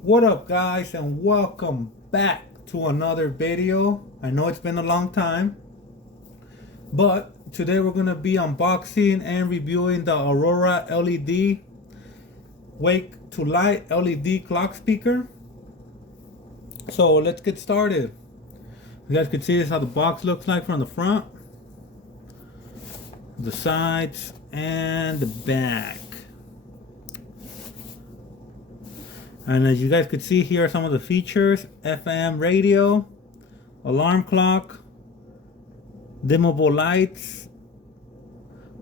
What up, guys, and welcome back to another video. I know it's been a long time, but today we're going to be unboxing and reviewing the AuraLED WakeToLight LED clock speaker. So let's get started. You guys can see this how the box looks like from the front, the sides, and the back. And as you guys could see, here are some of the features: FM radio, alarm clock, dimmable lights,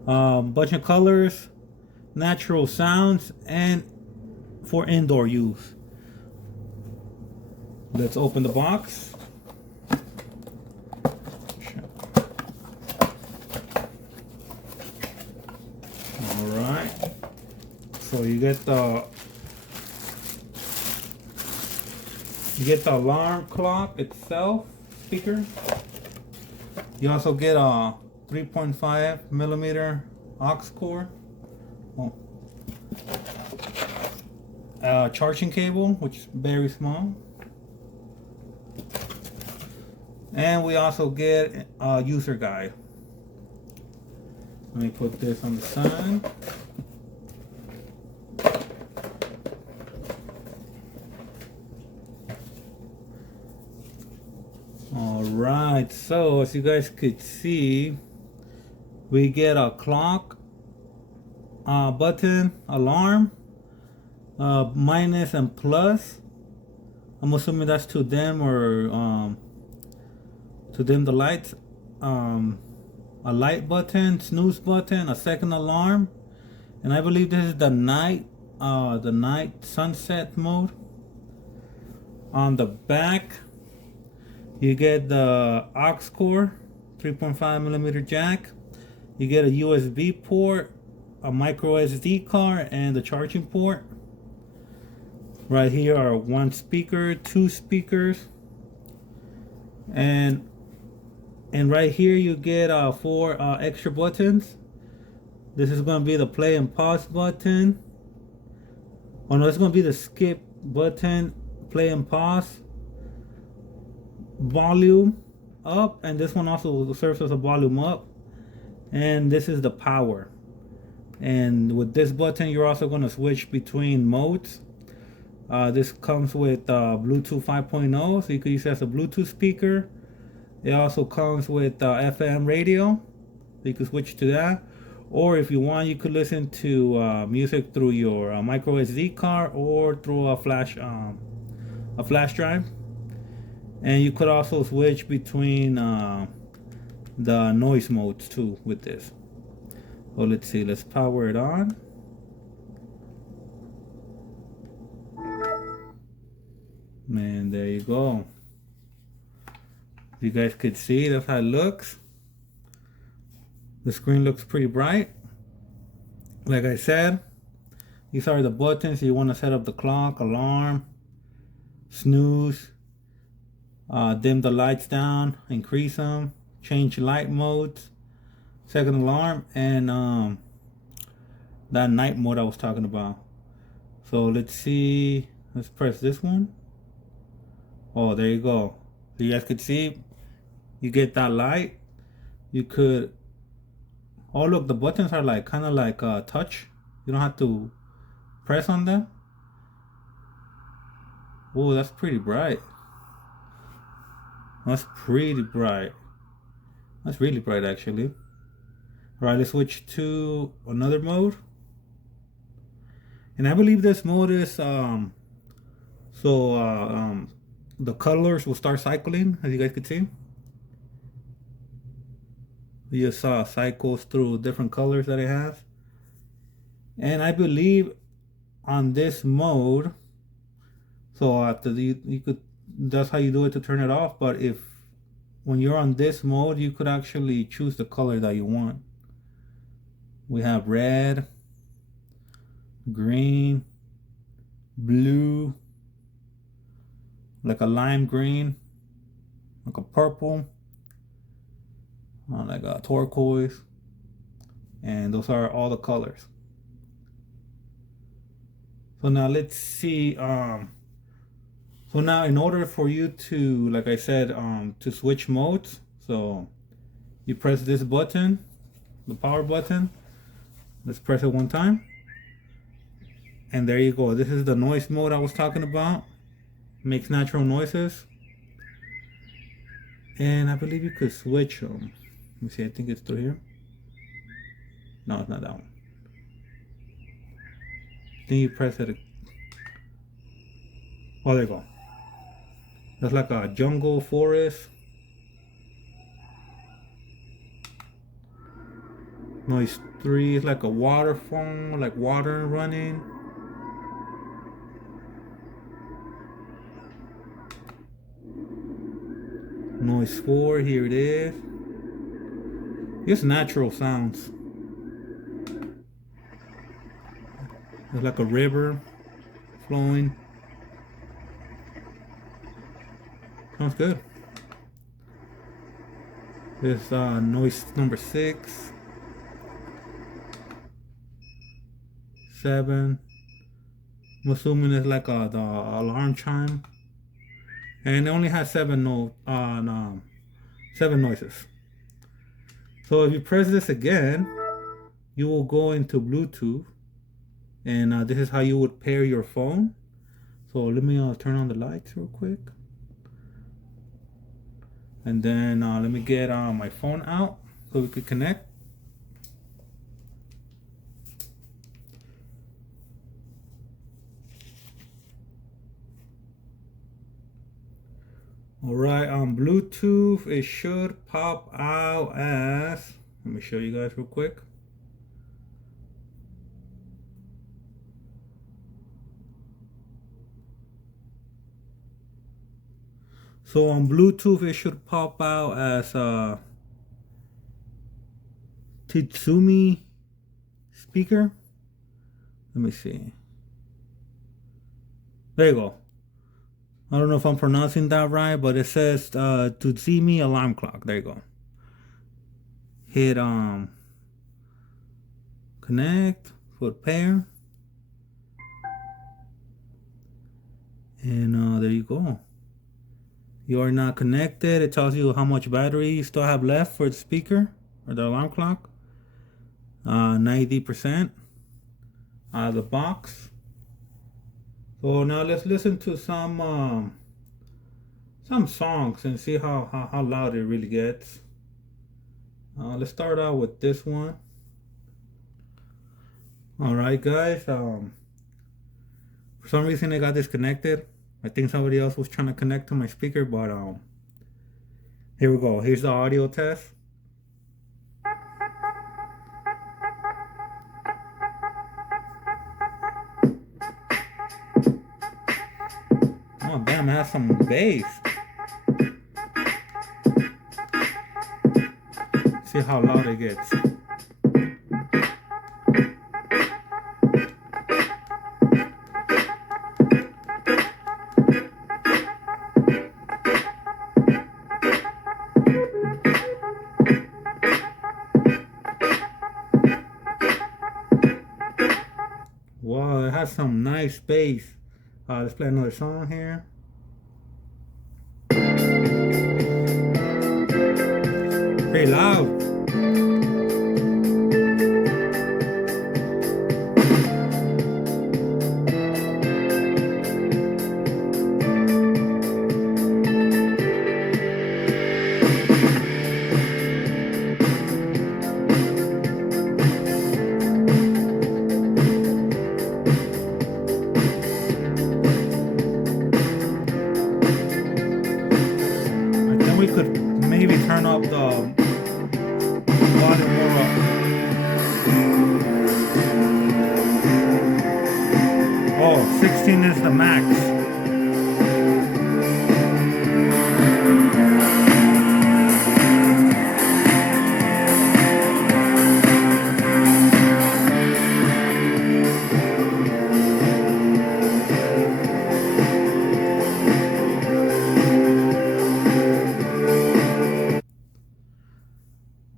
bunch of colors, natural sounds, and for indoor use. Let's open the box. Alright. So you get the alarm clock itself speaker. You also get a 3.5 millimeter aux cord, charging cable, which is very small, and we also get a user guide. Let me put this on the side. Alright, so as you guys could see, we get a clock, button, alarm, minus and plus. I'm assuming that's to dim or to dim the lights. A light button, snooze button, a second alarm, and I believe this is the night sunset mode. On the back, you get the aux cord, 3.5 millimeter jack. You get a USB port, a micro SD card, and the charging port. Right here are one speaker, two speakers, and right here you get 4 extra buttons. This is going to be the play and pause button. Oh no, it's going to be the skip button, play and pause, volume up, and this one also serves as a volume up, and this is the power. And with this button you're also going to switch between modes. This comes with Bluetooth 5.0, so you can use it as a Bluetooth speaker. It also comes with FM radio, so you can switch to that, or if you want you could listen to music through your micro SD card or through a flash drive. And you could also switch between the noise modes too with this. Well, let's see, let's power it on. Man, there you go. You guys could see that's how it looks. The screen looks pretty bright. Like I said, these are the buttons. You want to set up the clock, alarm, snooze, dim the lights down, increase them, change light modes, second alarm, and that night mode I was talking about. So let's see, let's press this one. Oh, there you go. So you guys could see, you get that light. You could, oh look, the buttons are like kind of like touch. You don't have to press on them. Oh, that's pretty bright. That's pretty bright. That's really bright actually. Alright, let's switch to another mode. And I believe this mode is the colors will start cycling, as you guys can see. You just saw cycles through different colors that it has. And I believe on this mode, so after you could, that's how you do it to turn it off. But if when you're on this mode, you could actually choose the color that you want. We have red, green, blue, like a lime green, like a purple, like a turquoise, and those are all the colors. So now let's see. So now in order for you to, like I said, to switch modes, so you press this button, the power button. Let's press it one time. And there you go. This is the noise mode I was talking about. Makes natural noises. And I believe you could switch them. Let me see, I think it's through here. No, it's not that one. Then you press it. Oh, there you go. That's like a jungle forest. Noise 3 is like a waterfall, like water running. Noise 4, here it is. It's natural sounds. It's like a river flowing. Sounds good. This noise number 6, 7. I'm assuming it's like the alarm chime, and it only has 7 noises. So if you press this again, you will go into Bluetooth, and this is how you would pair your phone. So let me turn on the lights real quick. And then let me get my phone out so we could connect. Alright, on Bluetooth, it should pop out as, let me show you guys real quick. So on Bluetooth, it should pop out as Titsumi speaker. Let me see. There you go. I don't know if I'm pronouncing that right, but it says Titsumi alarm clock. There you go. Hit connect, put pair, and there you go. You are not connected. It tells you how much battery you still have left for the speaker or the alarm clock. 90% out of the box. So now let's listen to some songs and see how loud it really gets. Let's start out with this one. Alright guys, for some reason it got disconnected. I think somebody else was trying to connect to my speaker, but here we go. Here's the audio test. Oh damn, it has some bass. See how loud it gets. Wow, it has some nice bass. Let's play another song here. Pretty loud. We could maybe turn up the volume more up. Oh, 16 is the max.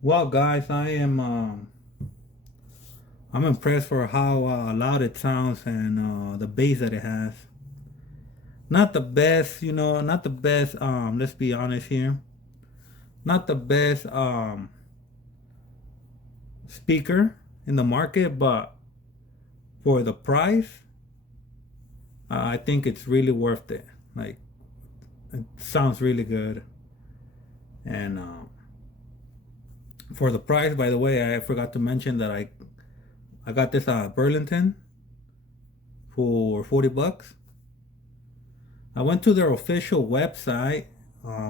Well guys, I am I'm impressed for how loud it sounds and the bass that it has. Not the best, not the best. Let's be honest here. Not the best speaker in the market, but for the price, I think it's really worth it. Like, it sounds really good, and for the price, by the way, I forgot to mention that I got this Burlington for $40. I went to their official website,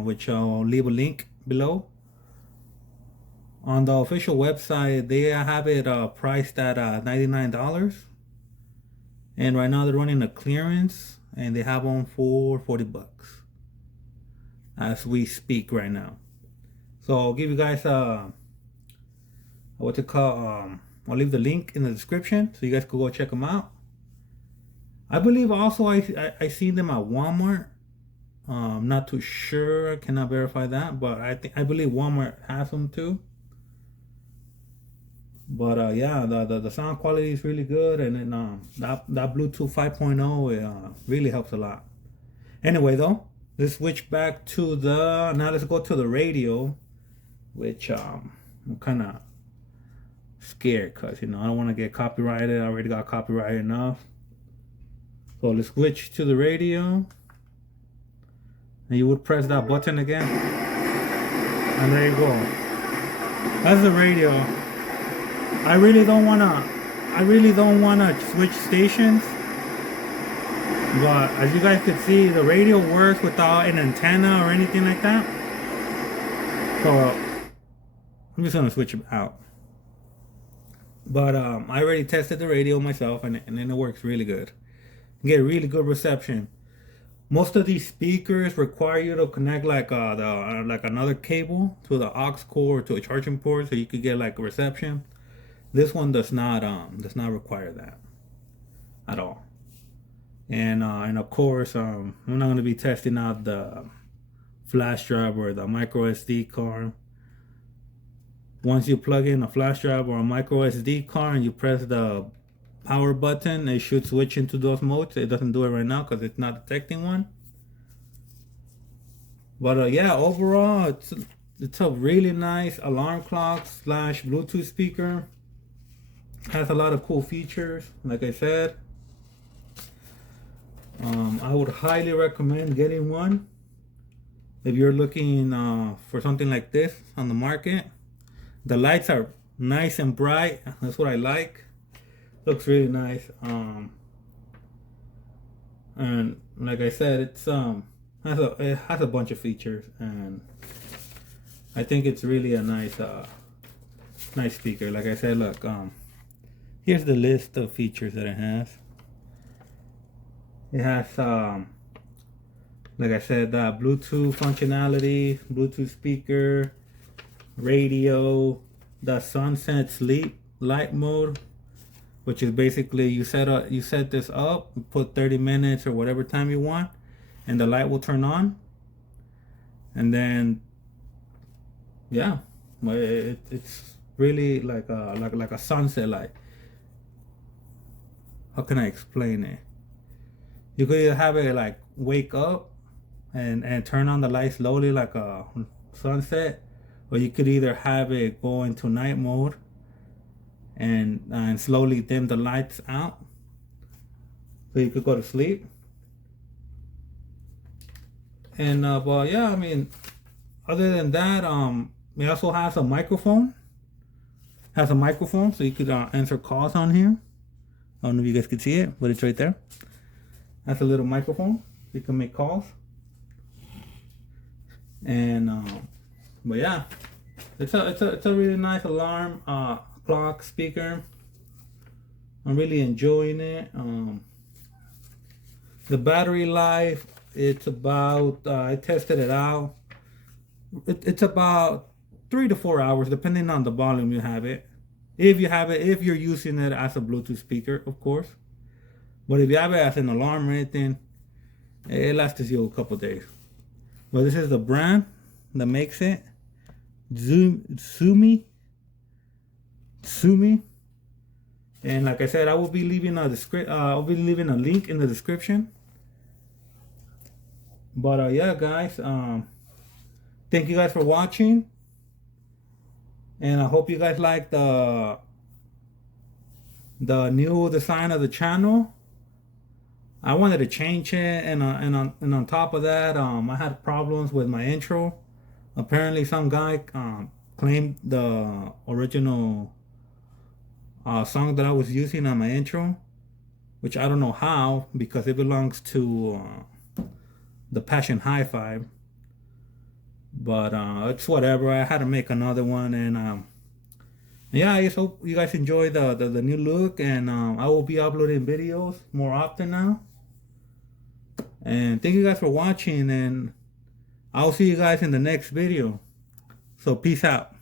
which I'll leave a link below. On the official website, they have it priced at $99, and right now they're running a clearance, and they have them for $40 as we speak right now. So I'll give you guys what to call. I'll leave the link in the description so you guys can go check them out. I believe also I seen them at Walmart. I'm not too sure. I cannot verify that, but I believe Walmart has them too. But yeah, the sound quality is really good, and then that Bluetooth 5.0 really helps a lot. Anyway, though, let's switch back to now let's go to the radio, which I'm kind of scared because I don't want to get copyrighted. I already got copyrighted enough. So let's switch to the radio, and you would press that button again, and there you go. That's the radio. I really don't wanna switch stations, but as you guys can see, the radio works without an antenna or anything like that. So I'm just gonna switch it out. But I already tested the radio myself, and then it works really good. You get really good reception. Most of these speakers require you to connect like like another cable to the aux cord or to a charging port so you could get like a reception. This one does not require that at all. And of course, I'm not going to be testing out the flash drive or the micro SD card. Once you plug in a flash drive or a micro SD card and you press the power button, it should switch into those modes. It doesn't do it right now because it's not detecting one. But yeah, overall, it's a really nice alarm clock / Bluetooth speaker. Has a lot of cool features, like I said. I would highly recommend getting one if you're looking for something like this on the market. The lights are nice and bright. That's what I like. Looks really nice. And like I said, it has a bunch of features, and I think it's really a nice speaker. Like I said, look, here's the list of features that it has. It has, like I said, Bluetooth functionality, Bluetooth speaker, radio, the sunset sleep light mode, which is basically you set this up, put 30 minutes or whatever time you want, and the light will turn on. And then, yeah, it's really like a sunset light. How can I explain it? You could either have it like wake up and turn on the light slowly like a sunset, or you could either have it go into night mode and slowly dim the lights out so you could go to sleep. And but yeah, I mean, other than that, it also has a microphone. Has a microphone so you could answer calls on here. I don't know if you guys can see it, but it's right there. That's a little microphone. You can make calls. And but yeah, it's a really nice alarm clock speaker. I'm really enjoying it. The battery life, it's about I tested it out. It's about 3 to 4 hours, depending on the volume you have it. If you're using it as a Bluetooth speaker, of course. But if you have it as an alarm or anything, it lasts you a couple days. Well, this is the brand that makes it. Sumi. And like I said, I will be leaving I'll be leaving a link in the description. But yeah, guys, thank you guys for watching, and I hope you guys like the new design of the channel. I wanted to change it, and on top of that, I had problems with my intro. Apparently, some guy claimed the original song that I was using on my intro, which I don't know how, because it belongs to the Passion Hi-Fi. But it's whatever. I had to make another one, and yeah, I just hope you guys enjoy the new look, and I will be uploading videos more often now. And thank you guys for watching, and I'll see you guys in the next video. So peace out.